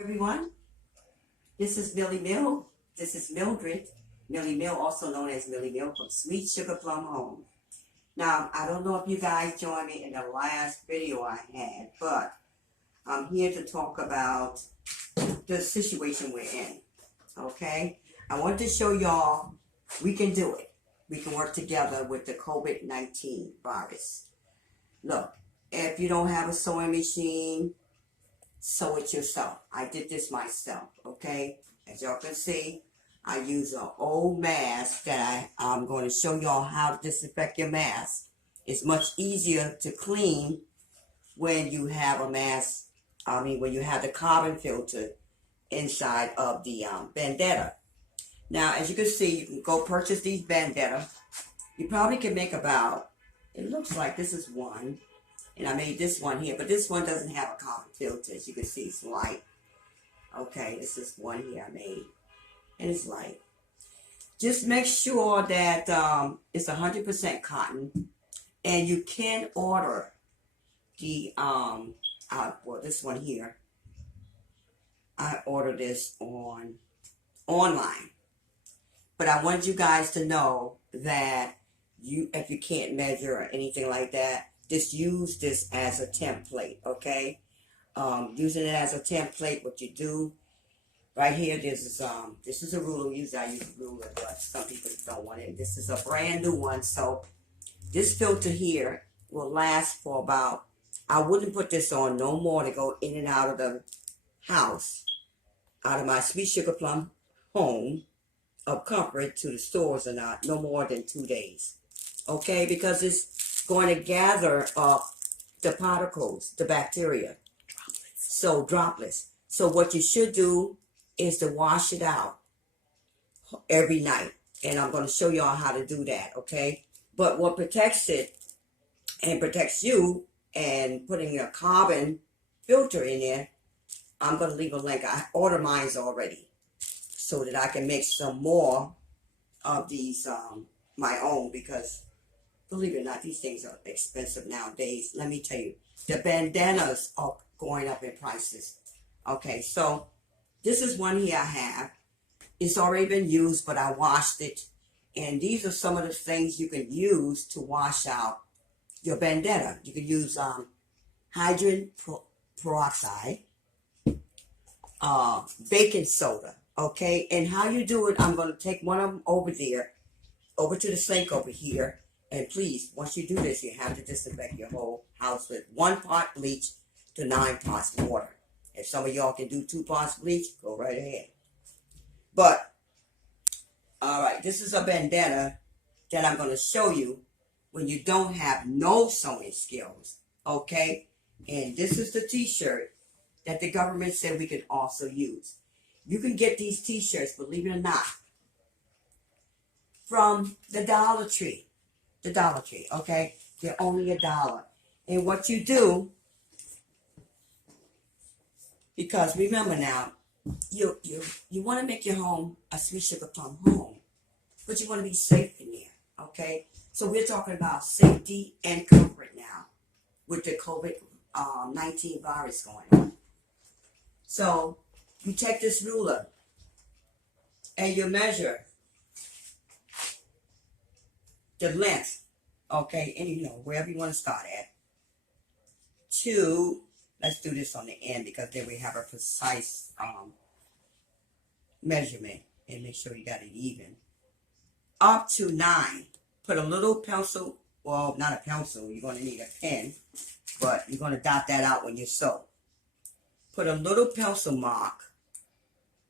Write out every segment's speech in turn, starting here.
Everyone, this is Millie Mill. This is Mildred. Millie Mill, also known as Millie Mill from Sweet Sugar Plum Home. Now, I don't know if you guys joined me in the last video I had, but I'm here to talk about the situation we're in. Okay? I want to show y'all we can do it. We can work together with the COVID-19 virus. Look, if you don't have a sewing machine, sew it yourself. I did this myself, okay? As y'all can see, I use an old mask that I'm going to show y'all how to disinfect your mask. It's much easier to clean when you have a mask, when you have the carbon filter inside of the bandana. Now, as you can see, you can go purchase these bandana. You probably can make about, it looks like this is one. And I made this one here, but this one doesn't have a carbon filter. As you can see, it's light. Okay, this is one here I made. And it's light. Just make sure that it's 100% cotton. And you can order the, this one here. I ordered this online. But I want you guys to know that if you can't measure or anything like that, just use this as a template, okay? Using it as a template, what you do right here, this is a ruler. Usually I use a ruler, but some people don't want it. This is a brand new one, so this filter here will last for about, I wouldn't put this on no more to go in and out of the house, out of my Sweet Sugar Plum home of comfort to the stores or not, no more than 2 days, okay? Because it's going to gather up the particles, the bacteria. Droplets. So what you should do is to wash it out every night. And I'm going to show y'all how to do that, okay? But what protects it and protects you and putting a carbon filter in there, I'm going to leave a link. I ordered mine already so that I can make some more of these my own, because believe it or not, these things are expensive nowadays. Let me tell you, the bandanas are going up in prices. Okay, so this is one here I have. It's already been used, but I washed it. And these are some of the things you can use to wash out your bandana. You can use hydrogen peroxide, baking soda, okay? And how you do it, I'm going to take one of them over there, over to the sink over here. And please, once you do this, you have to disinfect your whole house with 1 part bleach to 9 parts water. If some of y'all can do 2 parts bleach, go right ahead. But, all right, this is a bandana that I'm going to show you when you don't have no sewing skills, okay? And this is the t-shirt that the government said we could also use. You can get these t-shirts, believe it or not, from the Dollar Tree. The Dollar Tree, okay? They're only $1. And what you do, because remember now, you want to make your home a Sweet Sugar Plum home, but you want to be safe in there, okay? So we're talking about safety and comfort now with the COVID-19 virus going on. So you take this ruler and you measure the length, okay, and wherever you want to start at, let's do this on the end, because then we have a precise measurement, and make sure you got it even, up to 9. Put a little pencil, well, not a pencil, you're going to need a pen, but you're going to dot that out when you sew. Put a little pencil mark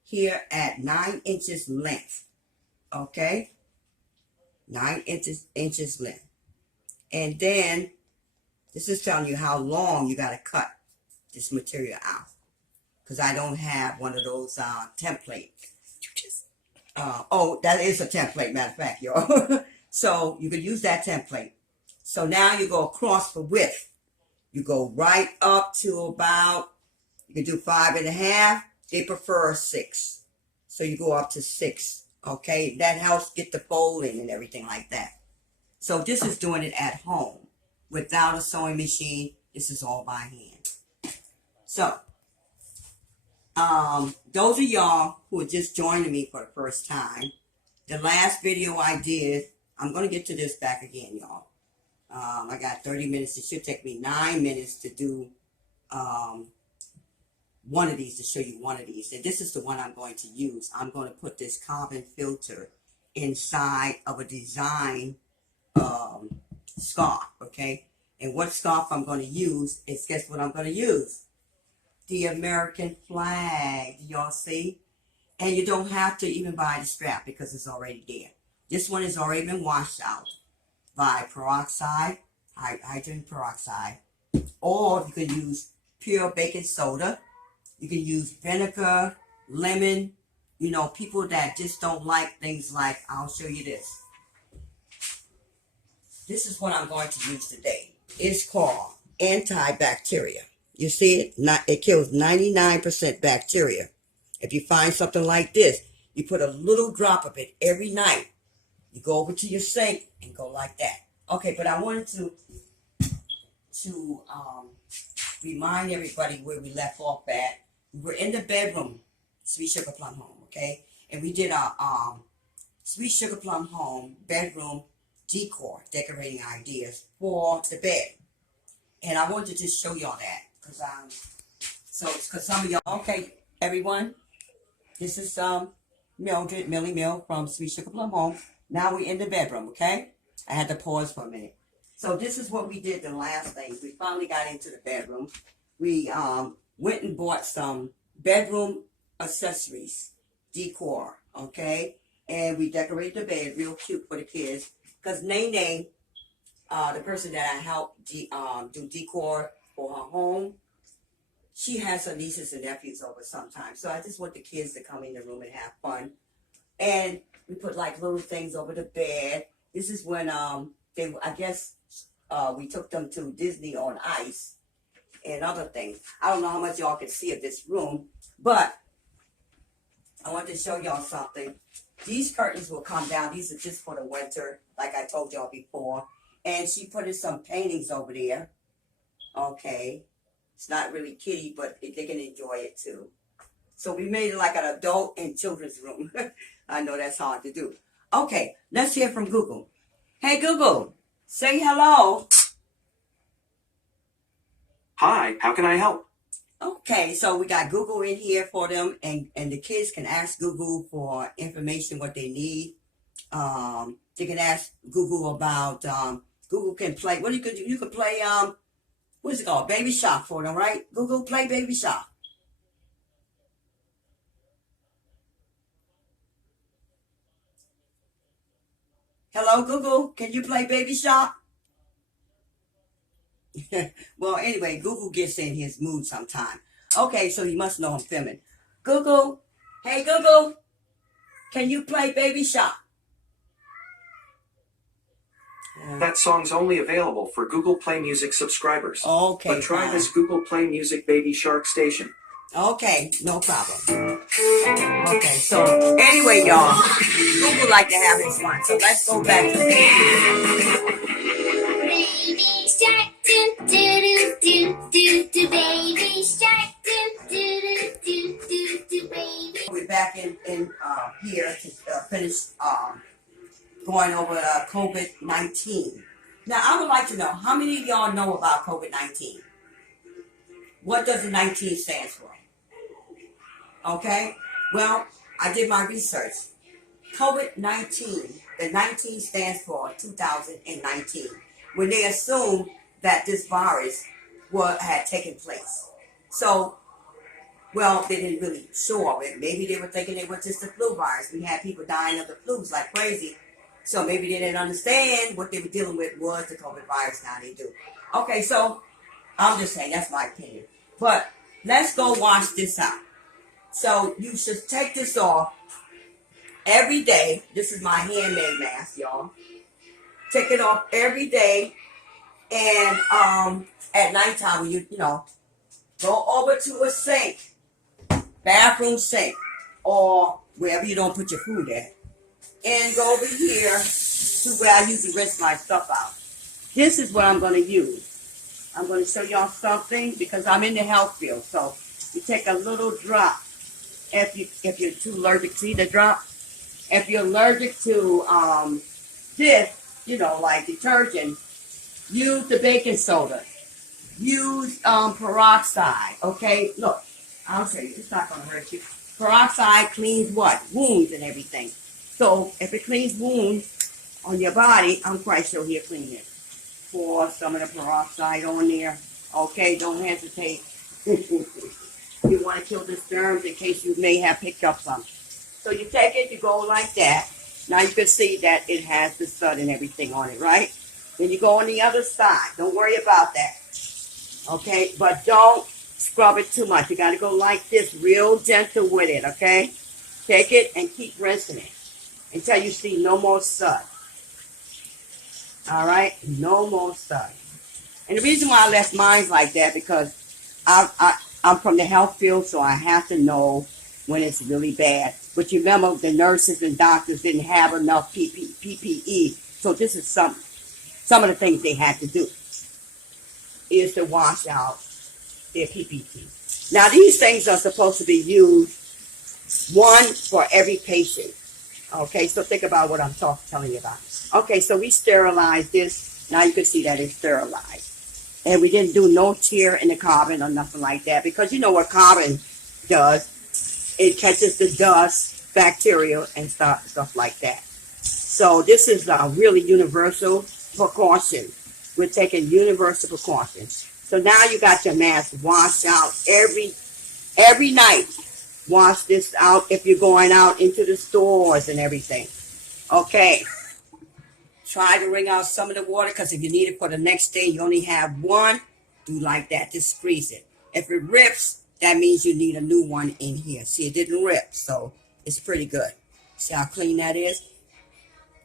here at 9 inches length, okay? 9 inches length. And then this is telling you how long you got to cut this material out, because I don't have one of those template. Oh, that is a template, matter of fact, y'all. So you could use that template. So now you go across the width. You go right up to about, you can do 5.5. They prefer 6. So you go up to 6. Okay, that helps get the folding and everything like that. So this is doing it at home without a sewing machine. This is all by hand. So Those of y'all who are just joining me for the first time, the last video I did, I'm going to get to this back again, y'all. I got 30 minutes. It should take me 9 minutes to do one of these, to show you one of these. And this is the one I'm going to use. I'm going to put this carbon filter inside of a design scarf, okay? And what scarf I'm going to use is, guess what I'm going to use? The American flag. Do y'all see? And you don't have to even buy the strap because it's already there. This one has already been washed out by peroxide, hydrogen peroxide, or you can use pure baking soda. You can use vinegar, lemon. You know, people that just don't like things like, I'll show you this. This is what I'm going to use today. It's called antibacterial. You see it? It kills 99% bacteria. If you find something like this, you put a little drop of it every night. You go over to your sink and go like that. Okay, but I wanted to remind everybody where we left off at. We were in the bedroom, Sweet Sugar Plum Home, okay? And we did our Sweet Sugar Plum Home bedroom decor, decorating ideas for the bed. And I wanted to just show y'all that. Because some of y'all, okay, everyone, this is Mildred, Millie Mill from Sweet Sugar Plum Home. Now we're in the bedroom, okay? I had to pause for a minute. So this is what we did the last thing. We finally got into the bedroom. We went and bought some bedroom accessories, decor, okay? And we decorated the bed real cute for the kids. Because Nene, the person that I helped do decor for her home, she has her nieces and nephews over sometimes. So I just want the kids to come in the room and have fun. And we put like little things over the bed. This is when we took them to Disney on Ice and other things. I don't know how much y'all can see of this room, but I want to show y'all something. These curtains will come down. These are just for the winter, like I told y'all before. And she put in some paintings over there. Okay. It's not really kiddie, but they can enjoy it too. So we made it like an adult and children's room. I know that's hard to do. Okay, let's hear from Google. Hey, Google, say hello. Hi, how can I help? Okay, so we got Google in here for them, and the kids can ask Google for information, what they need. They can ask Google about, Google can play, what you could do, you could play, what is it called? Baby Shark for them, right? Google, play Baby Shark. Hello, Google, can you play Baby Shark? Well, anyway, Google gets in his mood sometime. Okay, so you must know I'm filming. Google, hey Google, can you play Baby Shark? That song's only available for Google Play Music subscribers. Okay, but try fine. this Google Play Music Baby Shark station. Okay, no problem. Okay, so anyway, y'all, Google like to have his fun, so let's go back to the Baby shark, do do do do do, baby shark, do do do do do, baby. We're back in here to finish going over COVID-19. Now, I would like to know, how many of y'all know about COVID-19? What does the 19 stand for? Okay, well, I did my research. COVID-19, the 19 stands for 2019, when they assumed that this virus had taken place. So, well, they didn't really show it. Maybe they were thinking it was just a flu virus. We had people dying of the flus like crazy. So maybe they didn't understand what they were dealing with was the COVID virus. Now they do. Okay, so I'm just saying, that's my opinion. But let's go wash this out. So you should take this off every day. This is my handmade mask, y'all. Take it off every day. And at nighttime, when you go over to a sink, bathroom sink, or wherever you don't put your food at, and go over here to where I usually rinse my stuff out. This is what I'm going to use. I'm going to show y'all something because I'm in the health field. So you take a little drop if you're too allergic, see the drop? If you're allergic to this, you know, like detergent, use the baking soda. Use peroxide. Okay, look, I'll show you. It's not gonna hurt you. Peroxide cleans what? Wounds and everything. So if it cleans wounds on your body, I'm quite sure he'll clean it. Pour some of the peroxide on there. Okay, don't hesitate. You want to kill the germs in case you may have picked up some. So you take it, you go like that. Now you can see that it has the sun and everything on it, right? Then you go on the other side. Don't worry about that. Okay, but don't scrub it too much. You got to go like this, real gentle with it, okay? Take it and keep rinsing it until you see no more sun. All right, no more sun. And the reason why I left mine like that because I'm from the health field, so I have to know when it's really bad. But you remember the nurses and doctors didn't have enough PPE, so this is some of the things they had to do is to wash out their PPE. Now these things are supposed to be used one for every patient. Okay, so think about what I'm telling you about. Okay, so we sterilized this. Now you can see that it's sterilized. And we didn't do no tear in the carbon or nothing like that because you know what carbon does. It catches the dust, bacteria, and stuff like that. So this is a really universal precaution. We're taking universal precautions. So now you got your mask washed out every night. Wash this out if you're going out into the stores and everything. Okay. Try to wring out some of the water because if you need it for the next day, you only have one. Do like that. Just squeeze it. If it rips, that means you need a new one in here. See, it didn't rip, so it's pretty good. See how clean that is?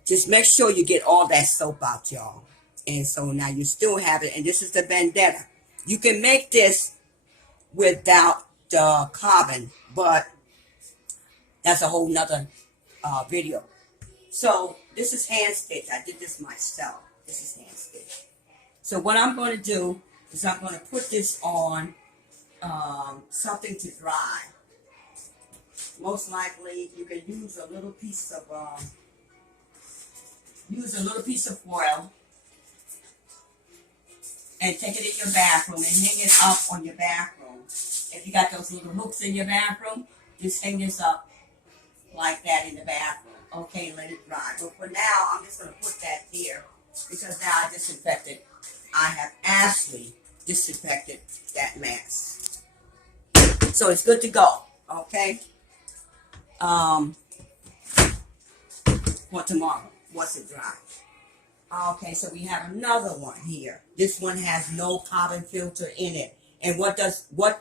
Just make sure you get all that soap out, y'all. And so now you still have it. And this is the vendetta. You can make this without the carbon, but that's a whole nother video. So this is hand stitch. I did this myself. This is hand stitch. So what I'm going to do is I'm going to put this on something to dry. Most likely you can use a little piece of foil and take it in your bathroom and hang it up on your bathroom. If you got those little hooks in your bathroom, just hang this up like that in the bathroom. Okay, let it dry. But for now, I'm just going to put that here because now I have actually disinfected that mask. So it's good to go, okay? For tomorrow, once it dries. Okay, so we have another one here. This one has no carbon filter in it. And what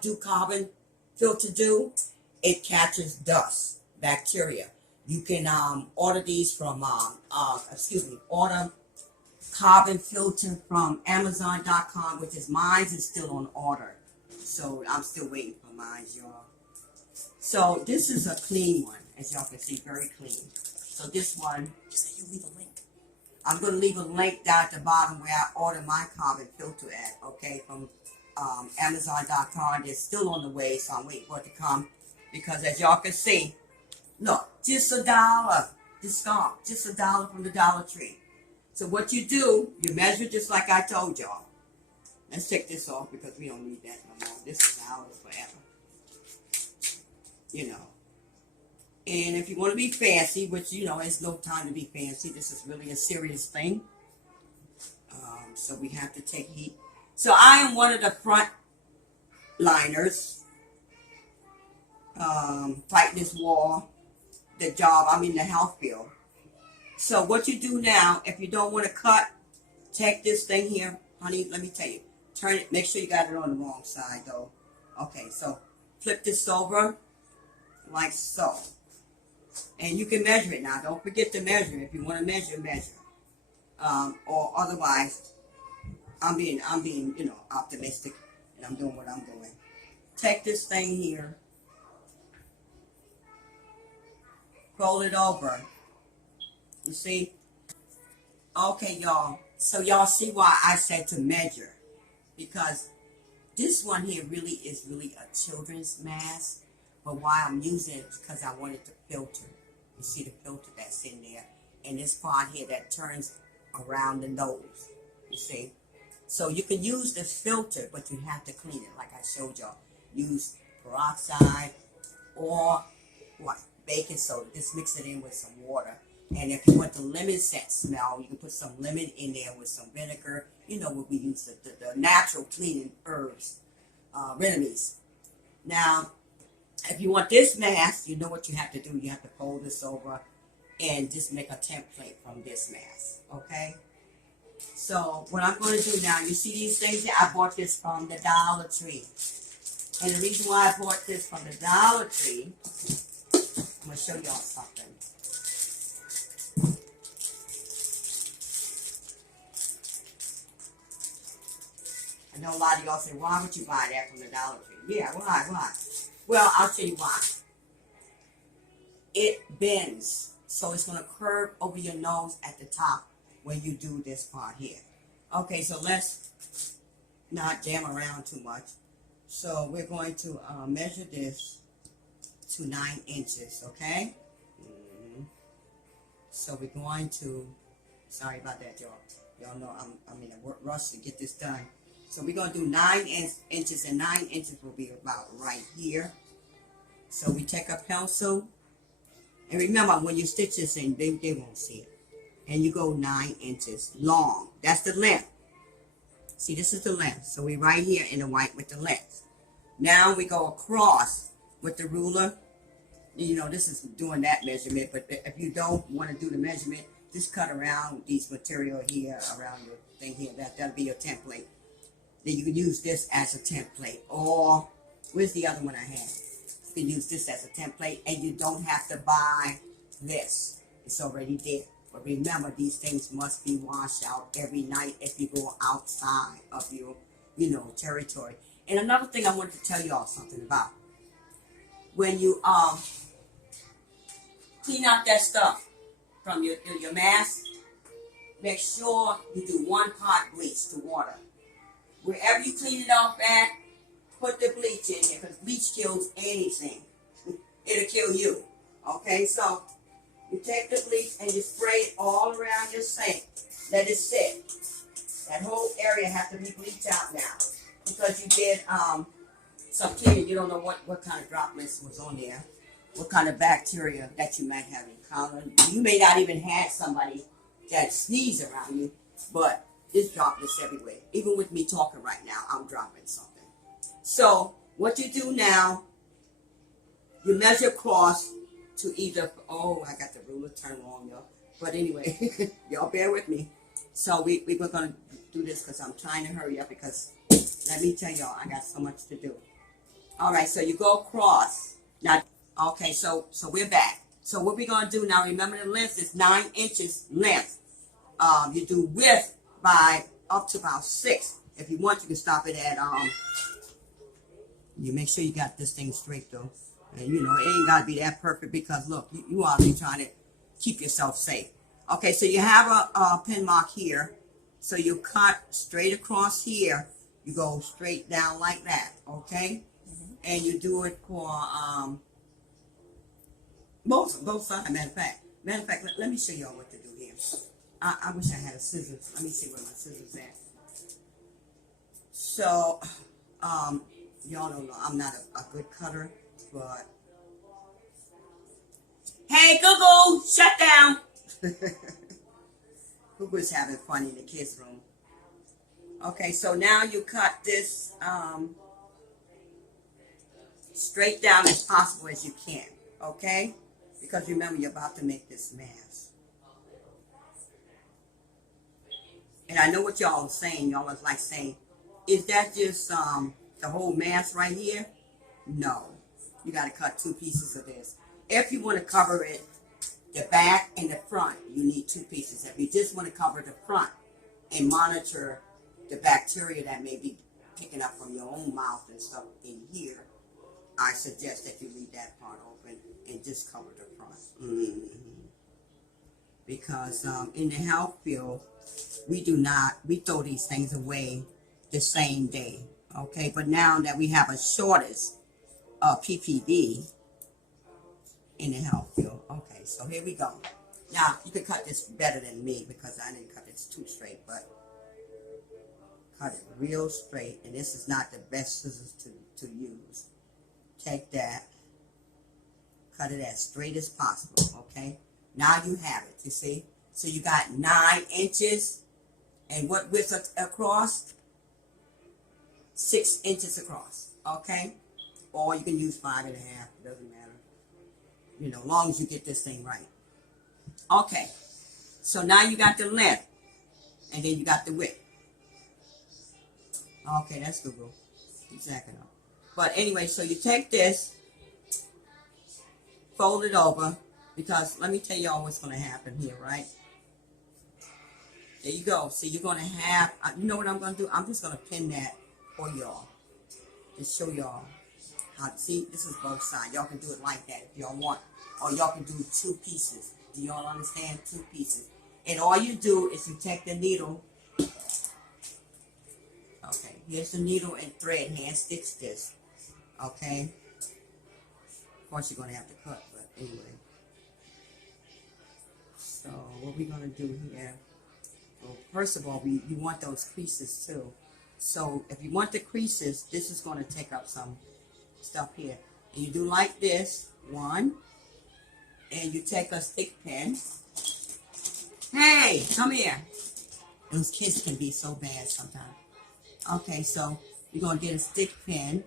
do carbon filter do? It catches dust, bacteria. You can order these from order carbon filter from Amazon.com, which is mine's is still on order. So I'm still waiting for mine, y'all. So this is a clean one, as y'all can see, very clean. So this one, just you leave a link. I'm going to leave a link down at the bottom where I order my carbon filter at, okay, from Amazon.com. It's still on the way, so I'm waiting for it to come. Because as y'all can see, look, just $1. Just $1 from the Dollar Tree. So what you do, you measure just like I told y'all. Let's take this off because we don't need that no more. This is ours forever. You know. And if you want to be fancy, which, you know, it's no time to be fancy. This is really a serious thing. So we have to take heat. So I am one of the front liners. Fighting this war. The job, I'm in the health field. So what you do now, if you don't want to cut, take this thing here. Honey, let me tell you. Turn it, make sure you got it on the wrong side though. Okay, so flip this over like so. And you can measure it now. Don't forget to measure. If you want to measure, measure. Or otherwise, I'm being, you know, optimistic, and I'm doing what I'm doing. Take this thing here, roll it over. You see? Okay, y'all. So y'all see why I said to measure, because this one here really is a children's mask. but why I'm using it is because I wanted to filter. You see the filter that's in there, and this part here that turns around the nose, you see. So you can use this filter, but you have to clean it like I showed y'all. Use peroxide or what, baking soda. Just mix it in with some water. And if you want the lemon scent smell, you can put some lemon in there with some vinegar. You know what we use, the natural cleaning herbs, remedies. Now, if you want this mask, you know what you have to do. You have to fold this over and just make a template from this mask, okay? So what I'm going to do now, you see these things here? I bought this from the Dollar Tree. And the reason why I bought this from the Dollar Tree, I'm going to show y'all something. I know a lot of y'all say, why would you buy that from the Dollar Tree? Yeah, why? Well, I'll tell you why. It bends, so it's going to curve over your nose at the top when you do this part here. Okay, so let's not jam around too much. So we're going to measure this to 9 inches, okay? So we're going to, sorry about that, y'all. Y'all know I'm in a rush to get this done. So we're going to do 9 inches, and 9 inches will be about right here. So we take a pencil, and remember, when you stitch this in, they won't see it. And you go 9 inches long. That's the length. See, this is the length. So we right here in the white with the length. Now we go across with the ruler. You know, this is doing that measurement, but if you don't want to do the measurement, just cut around these material here, around your thing here. That'll be your template. Then you can use this as a template. Or, where's the other one I had? You can use this as a template, and you don't have to buy this. It's already there. But remember, these things must be washed out every night if you go outside of your, territory. And another thing I wanted to tell y'all something about. When you clean out that stuff from your mask, make sure you do 1 pot bleach to water. Wherever you clean it off at, put the bleach in here, because bleach kills anything. It'll kill you. Okay, so you take the bleach and you spray it all around your sink. Let it sit. That whole area has to be bleached out now, because you did some cleaning. You don't know what kind of droplets was on there, what kind of bacteria that you might have encountered. You may not even have somebody that sneezed around you, but there's droplets everywhere. Even with me talking right now, I'm dropping something. So what you do now, you measure across to either, oh, I got the ruler turned on, y'all. But anyway, y'all bear with me. So we're going to do this because I'm trying to hurry up, because let me tell y'all, I got so much to do. All right, so you go across. Now, okay, so we're back. So what we're going to do now, remember the length is 9 inches length. You do width by up to about 6. If you want, you can stop it at, you make sure you got this thing straight though. And it ain't got to be that perfect, because look, you are trying to keep yourself safe. Okay, so you have a pin mark here. So you cut straight across here. You go straight down like that, okay? And you do it for both sides. Matter of fact, let me show y'all what to do here. I wish I had a scissors. Let me see where my scissors at. So, y'all don't know, I'm not a good cutter, but hey, Google, shut down. Google's having fun in the kids' room. Okay, so now you cut this straight down as possible as you can, okay? Because remember, you're about to make this mask. And I know what y'all are saying. Y'all is like saying, is that just the whole mask right here? No. You got to cut 2 pieces of this. If you want to cover it, the back and the front, you need 2 pieces. If you just want to cover the front and monitor the bacteria that may be picking up from your own mouth and stuff in here, I suggest that you leave that part open and just cover the front. Because in the health field, we throw these things away the same day. Okay, but now that we have a shortage of PPE, in the health field. Okay, so here we go. Now, you can cut this better than me because I didn't cut this too straight, but cut it real straight. And this is not the best scissors to use. Take that, cut it as straight as possible, okay? Now you have it, you see? So you got 9 inches, and what width across? 6 inches across, okay? Or you can use 5.5, it doesn't matter. You know, as long as you get this thing right. Okay, so now you got the length, and then you got the width. Okay, that's Google. Exactly. But anyway, so you take this, fold it over, because let me tell y'all what's going to happen here, right? There you go. See, you're going to have, you know what I'm going to do? I'm just going to pin that for y'all. Just show y'all how to see. This is both sides. Y'all can do it like that if y'all want. Or y'all can do 2 pieces. Do y'all understand? 2 pieces. And all you do is you take the needle. Okay, here's the needle and thread. Hand stitch this. Okay. Of course, you're going to have to cut, but anyway. So, what we're going to do here. Well, first of all, you want those creases too. So, if you want the creases, this is going to take up some stuff here. And you do like this. 1. And you take a stick pin. Hey, come here. Those kids can be so bad sometimes. Okay, so you're going to get a stick pin.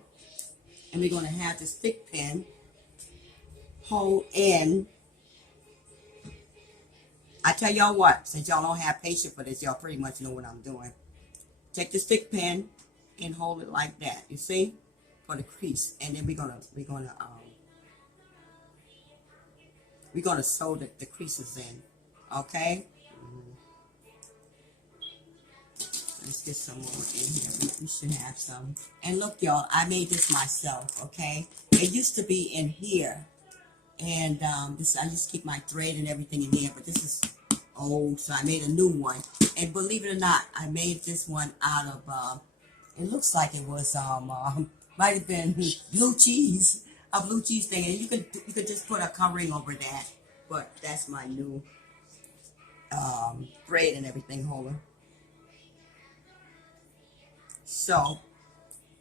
And we're going to have the stick pin hold in. I tell y'all what, since y'all don't have patience for this, y'all pretty much know what I'm doing. Take the stick pin and hold it like that. You see? For the crease. And then we're gonna sew the creases in. Okay? Let's get some more in here. We should have some. And look, y'all, I made this myself, okay? It used to be in here. And this, I just keep my thread and everything in here, but this is old, so I made a new one. And believe it or not, I made this one out of, it looks like it was, might have been blue cheese, a blue cheese thing. And you could just put a covering over that, but that's my new thread and everything holder. So,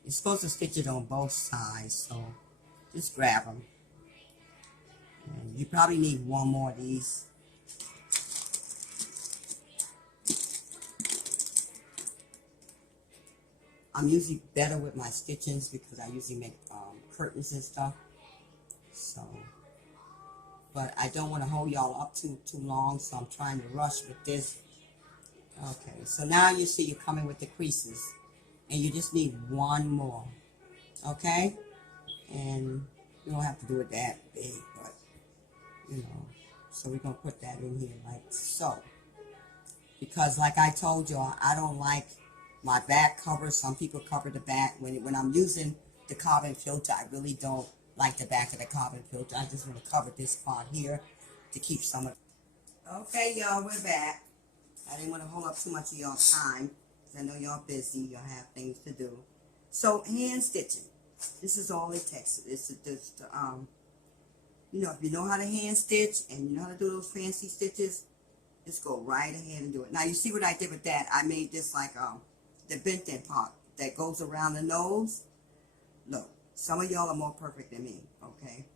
you're supposed to stitch it on both sides, so just grab them. And you probably need one more of these. I'm usually better with my stitchings because I usually make curtains and stuff. So, but I don't want to hold y'all up too long, so I'm trying to rush with this. Okay, so now you see you're coming with the creases. And you just need one more. Okay? And you don't have to do it that big, but, you know. So we're going to put that in here like so. Because like I told y'all, I don't like my back cover. Some people cover the back. When I'm using the carbon filter, I really don't like the back of the carbon filter. I just want to cover this part here to keep some of it. Okay, y'all, we're back. I didn't want to hold up too much of y'all time. I know y'all busy, y'all have things to do. So, hand stitching. This is all it takes. It's just, you know, if you know how to hand stitch and you know how to do those fancy stitches, just go right ahead and do it. Now, you see what I did with that? I made this like the bent-in part that goes around the nose. Look, some of y'all are more perfect than me, okay?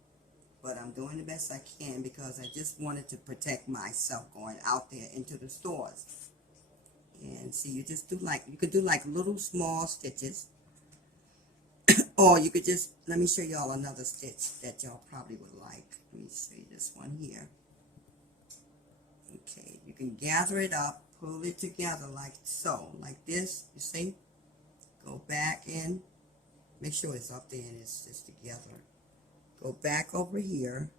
But I'm doing the best I can because I just wanted to protect myself going out there into the stores. And see, you just do like, you could do like little small stitches. Or you could just, let me show y'all another stitch that y'all probably would like. Let me show you this one here. Okay, you can gather it up, pull it together like so, like this, you see? Go back in, make sure it's up there and it's just together. Go back over here,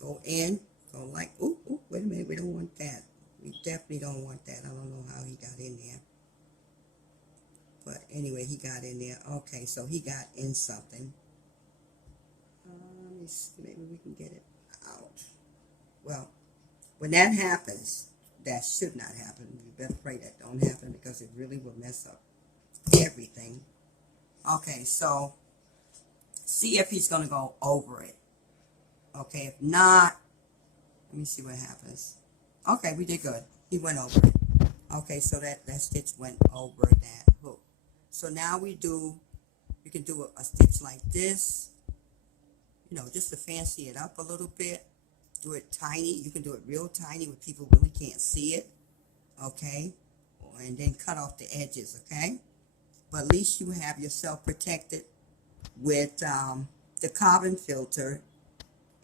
go in, go like, ooh, wait a minute, we don't want that. We definitely don't want that. I don't know how he got in there. But anyway, he got in there. Okay, so he got in something. Let me see, maybe we can get it out. Well, when that happens, that should not happen. You better pray that don't happen because it really will mess up everything. Okay, so see if he's going to go over it. Okay. Okay, if not, let me see what happens. Okay, we did good. He went over it. Okay, so that stitch went over that hook. So now we can do a stitch like this, you know, just to fancy it up a little bit. Do it tiny. You can do it real tiny where people really can't see it. Okay, and then cut off the edges. Okay, but at least you have yourself protected with the carbon filter,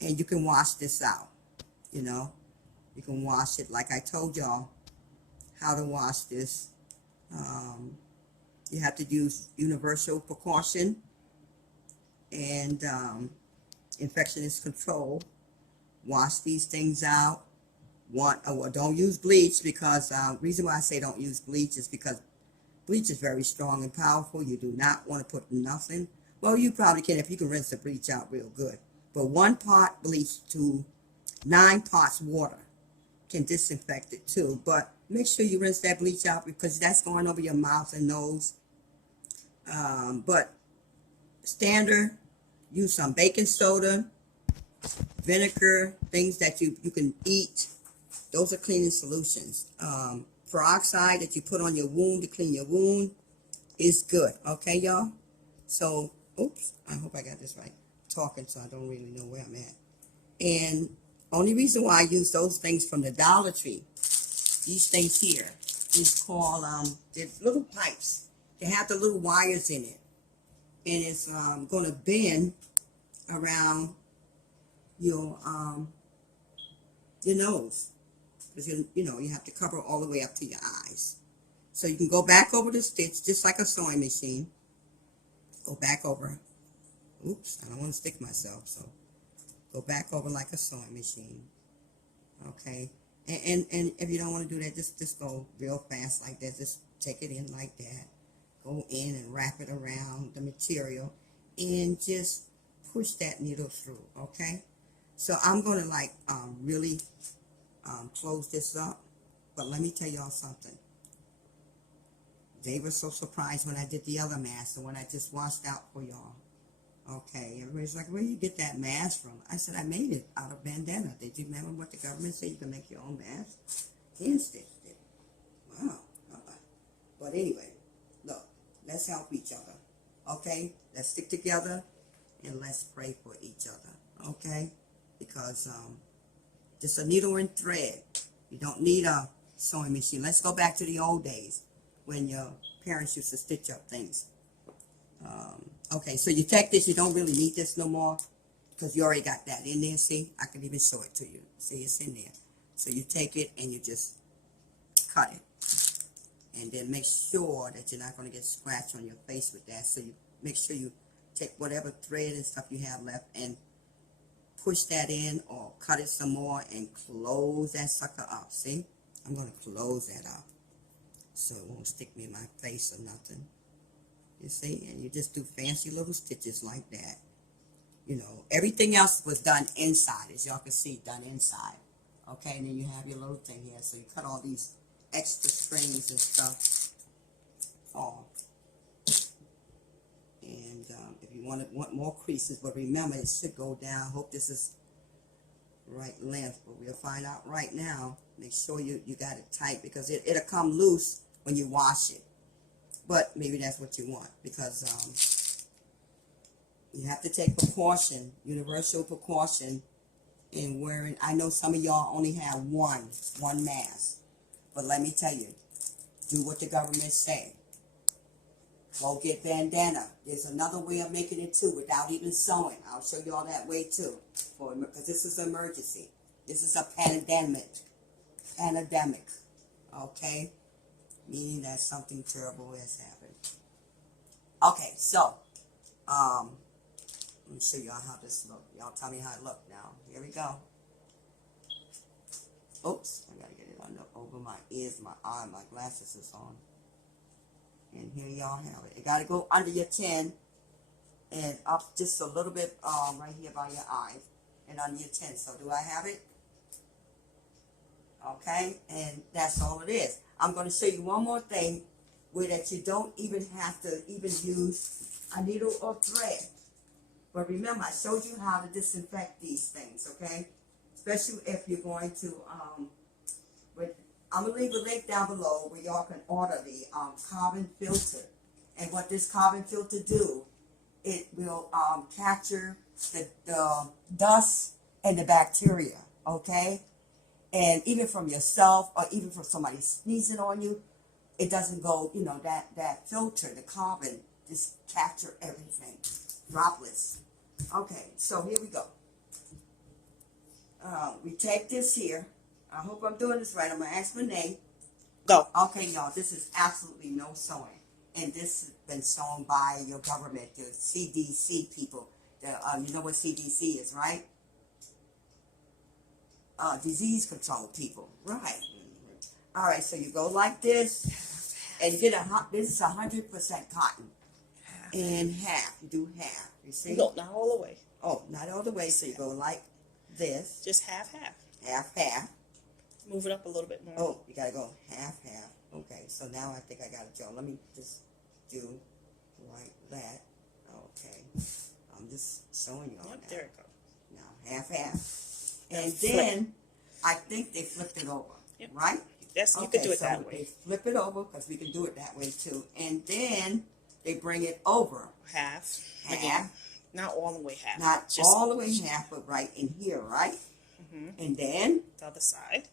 and you can wash this out. You know, you can wash it like I told y'all how to wash this. You have to use universal precaution and infection is control. Wash these things out. Don't use bleach, because reason why I say don't use bleach is because bleach is very strong and powerful. You do not want to put nothing. Well, you probably can if you can rinse the bleach out real good. But 1 part bleach to 9 parts water can disinfect it too. But make sure you rinse that bleach out, because that's going over your mouth and nose. But standard, use some baking soda, vinegar, things that you can eat. Those are cleaning solutions. Peroxide that you put on your wound to clean your wound is good. Okay, y'all? So, oops, I hope I got this right. Talking, so I don't really know where I'm at. And only reason why I use those things from the Dollar Tree, these things here, is called, they're little pipes. They have the little wires in it. And it's going to bend around your nose. Because, you know, you have to cover all the way up to your eyes. So you can go back over the stitch, just like a sewing machine. Go back over. Oops, I don't want to stick myself, so go back over like a sewing machine. Okay, and if you don't want to do that, just go real fast like that. Just take it in like that. Go in and wrap it around the material and just push that needle through. Okay, so I'm going to like really close this up, but let me tell y'all something. They were so surprised when I did the other mask, the one I just washed out for y'all. Okay, everybody's like, where do you get that mask from? I said, I made it out of bandana. Did you remember what the government said? You can make your own mask? Hand stitched it. Wow. But anyway, look, let's help each other. Okay? Let's stick together and let's pray for each other. Okay? Because just a needle and thread. You don't need a sewing machine. Let's go back to the old days when your parents used to stitch up things. Okay, so you take this, you don't really need this no more because you already got that in there. See, I can even show it to you. See, it's in there. So you take it and you just cut it. And then make sure that you're not going to get scratched on your face with that. So you make sure you take whatever thread and stuff you have left and push that in or cut it some more and close that sucker up. See, I'm going to close that up so it won't stick me in my face or nothing. You see, and you just do fancy little stitches like that. You know, everything else was done inside, as y'all can see, done inside. Okay, and then you have your little thing here. So you cut all these extra strings and stuff off. And if you want more creases, but remember, it should go down. Hope this is right length, but we'll find out right now. Make sure you got it tight, because it'll come loose when you wash it. But maybe that's what you want, because you have to take precaution, universal precaution in wearing. I know some of y'all only have one mask, but let me tell you, do what the government say. Go get bandana. There's another way of making it too, without even sewing. I'll show y'all that way too, because this is an emergency. This is a pandemic. Okay? Meaning that something terrible has happened. Okay, so let me show y'all how this looks. Y'all tell me how it looked now. Here we go. Oops, I gotta get it over my ears, my eye, my glasses is on. And here y'all have it. It gotta go under your chin and up just a little bit right here by your eyes and under your chin. So do I have it? Okay, and that's all it is. I'm going to show you one more thing where that you don't even have to even use a needle or thread. But remember, I showed you how to disinfect these things, okay? Especially if you're going to, I'm going to leave a link down below where y'all can order the carbon filter. And what this carbon filter do, it will capture the dust and the bacteria, okay? And even from yourself or even from somebody sneezing on you, it doesn't go, you know, that filter, the carbon, just capture everything. Droplets. Okay, so here we go. We take this here. I hope I'm doing this right. I'm going to ask Renee. Go. Okay, y'all, this is absolutely no sewing. And this has been sewn by your government, the CDC people. You know what CDC is, right? Disease control people. Right. All right, so you go like this. And you get this is 100% cotton. And half. You do half. You see? No, not all the way. Oh, not all the way. So you go like this. Just half. Half. Move it up a little bit more. Oh, you gotta go half. Okay, so now I think I got it, Joe. Let me just do like that. Okay, I'm just showing you all Yep, now. there it goes. Now half. And Flip. then I think they flipped it over, Yep. right? Yes, you could do it so that way. They flip it over because we can do it that way too. And then they bring it over. Half. Half. Again. Not all the way half. Not Just all the way half, but right in here, right? And then the other side.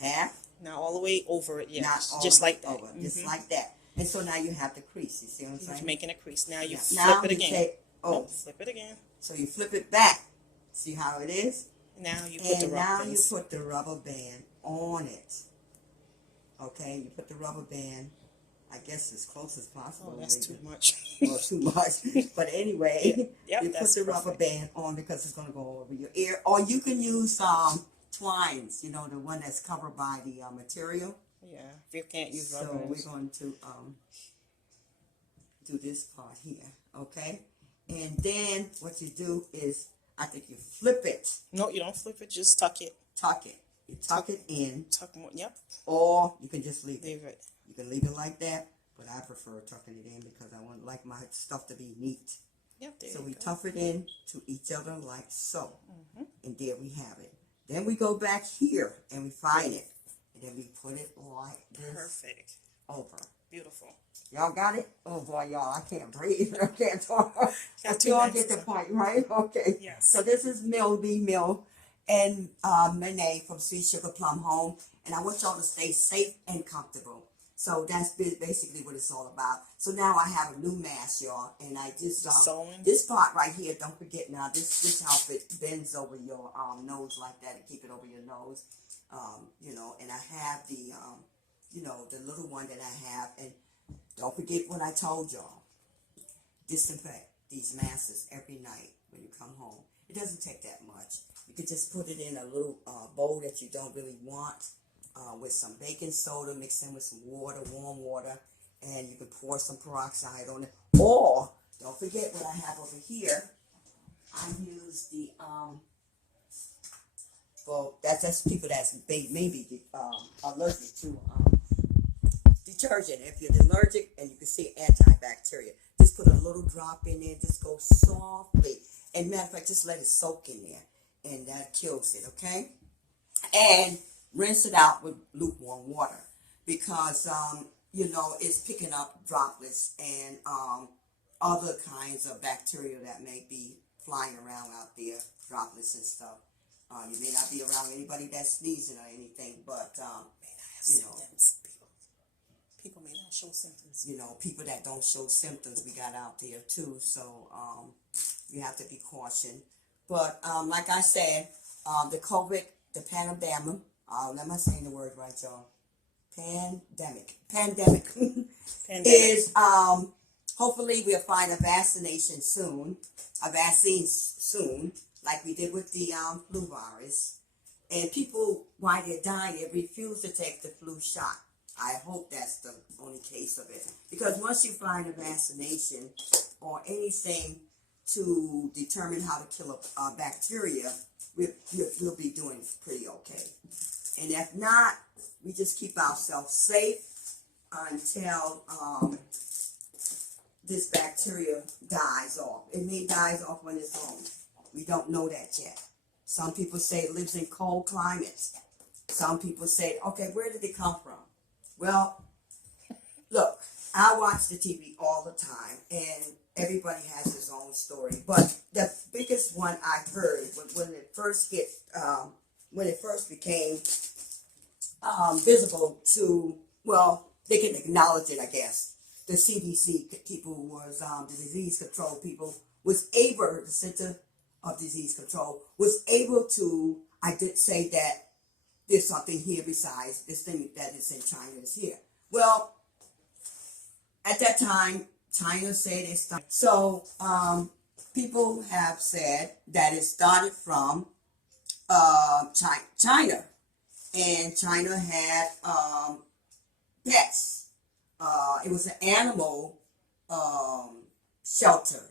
half. Not all the way over it yet. Not all Just the way like that. over, just like that. And so now you have the crease. You see what I'm You're saying? making a crease. Now you Now flip it you again. take- Nope, flip it again. So you flip it back. See how it is? Now you put the And rubber now you bands. put the rubber band on it. Okay, you put the rubber band, I guess as close as possible. Oh, that's too much. Well, too much. But anyway, Yep, you put that's the rubber perfect. band on because it's going to go over your ear. Or you can use twines, you know, the one that's covered by the material. Yeah, if you can't use So rubber we're bands. going to do this part here, okay? And then what you do is, I think you flip it, No, you don't flip it. Just tuck it. tuck it. You tuck it in, Tuck more. Yep. or you can just leave it. Leave it. You can leave it like that, but I prefer tucking it in because I want like my stuff to be neat. Yep. There So you we go. tuck it in to each other like so. And there we have it. Then we go back here and we find it. And then we put it like this Perfect. over. Beautiful. Y'all got it? Oh boy, y'all, I can't breathe. I can't talk. Got But two y'all minutes get the left. point, right? Okay. Yes. So this is Milby Mill and Renee from Sweet Sugar Plum Home. And I want y'all to stay safe and comfortable. So that's basically what it's all about. So now I have a new mask, y'all. And I just, Sewing. this part right here, don't forget now, this outfit bends over your nose like that and keep it over your nose. You know, and I have the, you know, the little one that I have. And don't forget what I told y'all. Disinfect these masks every night when you come home. It doesn't take that much. You could just put it in a little bowl that you don't really want with some baking soda, mix in with some water, warm water, and you can pour some peroxide on it. Or, don't forget what I have over here. I use the, well, that's people that's maybe allergic to detergent. If you're allergic, and you can see antibacterial, just put a little drop in there. Just go softly, and matter of fact, just let it soak in there, and that kills it. Okay, and rinse it out with lukewarm water because you know it's picking up droplets and other kinds of bacteria that may be flying around out there, droplets and stuff. You may not be around anybody that's sneezing or anything, but you know. People may not show symptoms. You know, people that don't show symptoms we got out there too, so you have to be cautioned. But like I said, the COVID, the pandemic, am I saying the word right, y'all? Pandemic is hopefully we'll find a vaccine soon, like we did with the flu virus. And people, while they're dying, they refuse to take the flu shot. I hope that's the only case of it. Because once you find a vaccination or anything to determine how to kill a bacteria, we'll be doing pretty okay. And if not, we just keep ourselves safe until this bacteria dies off. It may die off on its own. We don't know that yet. Some people say it lives in cold climates. Some people say, okay, where did it come from? Well, look, I watch the TV all the time, and everybody has his own story. But the biggest one I heard when it first became visible to, well, they can acknowledge it, I guess. The CDC people was the disease control people was able, the Center of Disease Control was able to, I did say that there's something here besides this thing that is in China is here. Well, at that time, China said it started. So people have said that it started from China, and China had pets. It was an animal shelter,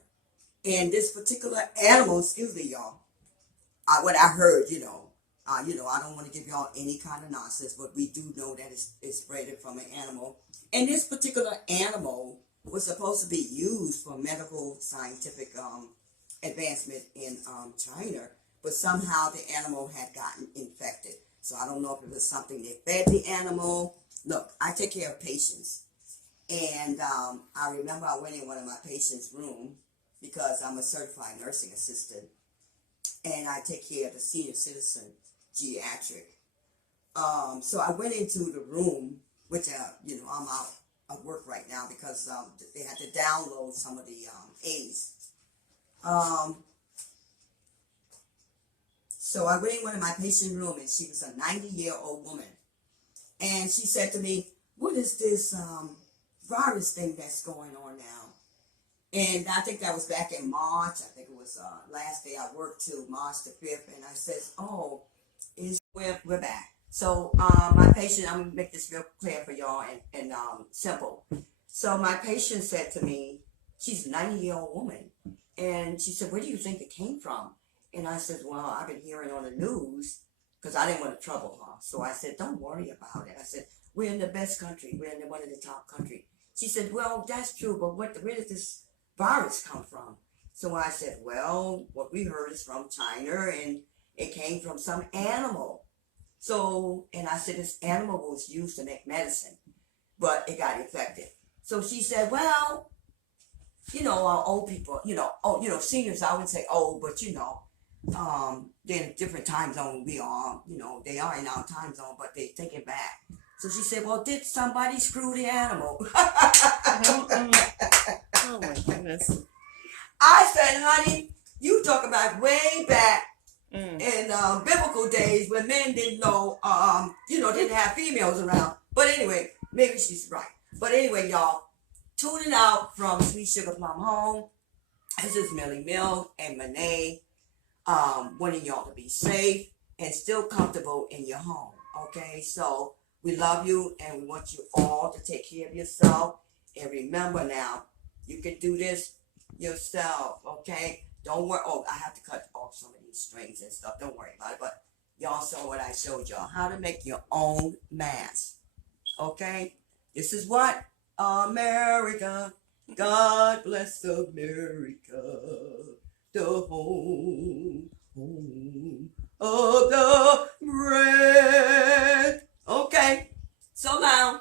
and this particular animal, excuse me, y'all. What I heard, I don't want to give y'all any kind of nonsense, but we do know that it's bred from an animal. And this particular animal was supposed to be used for medical scientific advancement in China, but somehow the animal had gotten infected. So I don't know if it was something they fed the animal. Look, I take care of patients. And I remember I went in one of my patients' room because I'm a certified nursing assistant. And I take care of the senior citizen geriatric. So I went into the room, which, I'm out of work right now because they had to download some of the aids. So I went in one of my patient room, and she was a 90-year-old woman. And she said to me, what is this virus thing that's going on now? And I think that was back in March. I think it was last day I worked till March the 5th. And I said, we're back. So my patient, I'm going to make this real clear for y'all and simple. So my patient said to me, she's a 90-year-old woman. And she said, where do you think it came from? And I said, well, I've been hearing on the news because I didn't want to trouble her. So I said, don't worry about it. I said, we're in the best country. We're in one of the top countries. She said, well, that's true, but where did this virus come from? So I said, well, what we heard is from China, and it came from some animal. So, and I said, this animal was used to make medicine, but it got infected. So she said, well, old people, seniors, I would say old, but they're in a different time zone we are, they are in our time zone, but they take it back. So she said, well, did somebody screw the animal? Oh my goodness. I said, honey, you talk about way back in biblical days when men didn't know, didn't have females around. But anyway, maybe she's right. But anyway, y'all, tuning out from Sweet Sugar Plum Home. This is Millie Mill and Monet, wanting y'all to be safe and still comfortable in your home. Okay, so we love you, and we want you all to take care of yourself. And remember now, you can do this yourself, okay? Don't worry. Oh, I have to cut off some of these strings and stuff. Don't worry about it. But y'all saw what I showed y'all, how to make your own mask, okay? This is what? America. God bless America. The home of the brave. Okay, so now